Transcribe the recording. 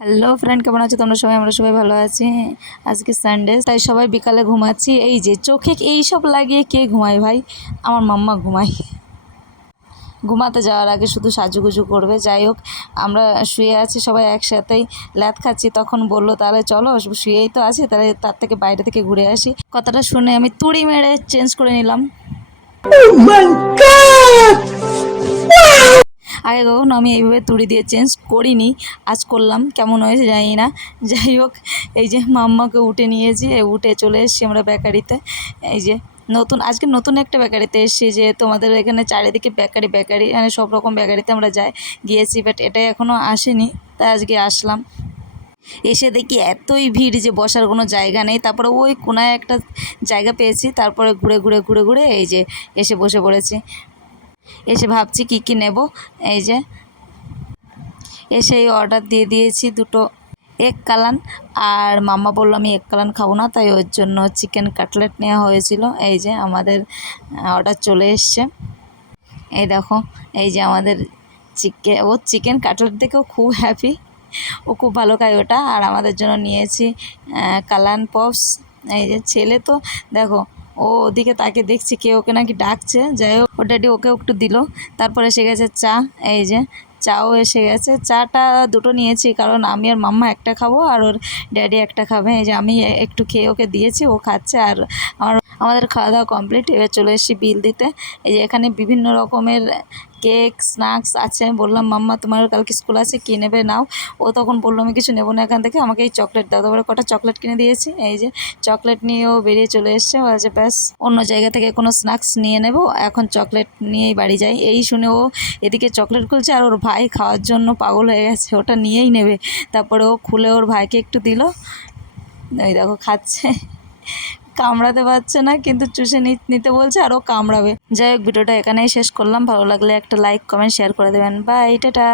Hello friend, কেমন আছো তোমরা সবাই? আমরা সবাই ভালো আছি। আজকে সানডে, তাই সবাই বিকালে ঘুমাচ্ছি। এই যে চোখে এই সব লাগিয়ে কে ঘুমায় ভাই? আমার মাম্মা ঘুমায়। ঘুমাতে যাওয়ার আগে শুধু সাজুগুজু করবে। যাই হোক, আমরা শুয়ে আছি সবাই একসাথেই, ল্যাদ খাচ্ছি। তখন বললো তাহলে চলো, শুয়েই তো আছি, তাহলে তার থেকে বাইরে থেকে ঘুরে আসি। কথাটা শুনে আমি তুড়ি মেরে চেঞ্জ করে নিলাম। আগে কখনো আমি এইভাবে তুড়ি দিয়ে চেঞ্জ করিনি, আজ করলাম। কেমন হয়েছে জানি না। যাই হোক, এই যে মাম্মাকে উঠে নিয়েছি, উঠে চলে এসেছি আমরা বেকারিতে। এই যে আজকে নতুন একটা বেকারিতে এসেছি। যে তোমাদের এখানে চারিদিকে বেকারি বেকারি, মানে সব রকম বেকারিতে আমরা গিয়েছি, বাট এটাই এখনও আসেনি, তাই আজকে আসলাম। এসে দেখি এতই ভিড় যে বসার কোনো জায়গা নেই। তারপরে ওই কোনায় একটা জায়গা পেয়েছি, তারপরে ঘুরে ঘুরে ঘুরে ঘুরে এই যে এসে বসে পড়েছি। এসে ভাবছি কি কি নেব। এই যে এসেই অর্ডার দিয়ে দিয়েছি দুটো এগ কালান। আর মাম্মা বললো আমি এগ কালান খাবো না, তাই ওর জন্য চিকেন কাটলেট নেওয়া হয়েছিল। এই যে আমাদের অর্ডার চলে এসছে। এই দেখো, এই যে আমাদের চিকেন কাটলেট দেখেও খুব হ্যাপি, ও খুব ভালো খায় ওটা। আর আমাদের জন্য নিয়েছি কালান পপস। এই যে ছেলে তো দেখো, ও ওদিকে তাকে দেখছি, কে ওকে নাকি ডাকছে। যাই হোক, ও ড্যাডি ওকে একটু দিল। তারপরে এসে গেছে চা। এই যে চাও এসে গেছে। চাটা দুটো নিয়েছি, কারণ আমি আর মাম্মা একটা খাবো আর ওর ড্যাডি একটা খাবে। এই যে আমি একটু খেয়ে ওকে দিয়েছি, ও খাচ্ছে। আর আমাদের খাওয়া দাওয়া কমপ্লিট। এবার চলে এসেছি বিল দিতে। এই যে এখানে বিভিন্ন রকমের কেক স্ন্যাক্স আছে। বললাম মাম্মা তোমার কালকে স্কুল আছে, কী নেবে নাও। ও তখন বললো আমি কিছু নেবো না এখান থেকে, আমাকে এই চকলেট দাও। তারপরে কটা চকলেট কিনে দিয়েছি। এই যে চকলেট নিয়েও বেরিয়ে চলে এসছে। বলছে ব্যাস, অন্য জায়গা থেকে কোনো স্ন্যাক্স নিয়ে নেব, এখন চকলেট নিয়েই বাড়ি যাই। এই শুনে ও এদিকে চকলেট খুলছে, আর ওর ভাই খাওয়ার জন্য পাগল হয়ে গেছে, ওটা নিয়েই নেবে। তারপরে ও খুলে ওর ভাইকে একটু দিল। ওই দেখো খাচ্ছে, কামড়াতে পারছে না, কিন্তু চুষে নিতে বলছে, আর ও কামড়াবে। যাই হোক, ভিডিওটা এখানেই শেষ করলাম। ভালো লাগলে একটা লাইক কমেন্ট শেয়ার করে দেবেন। Bye, tata.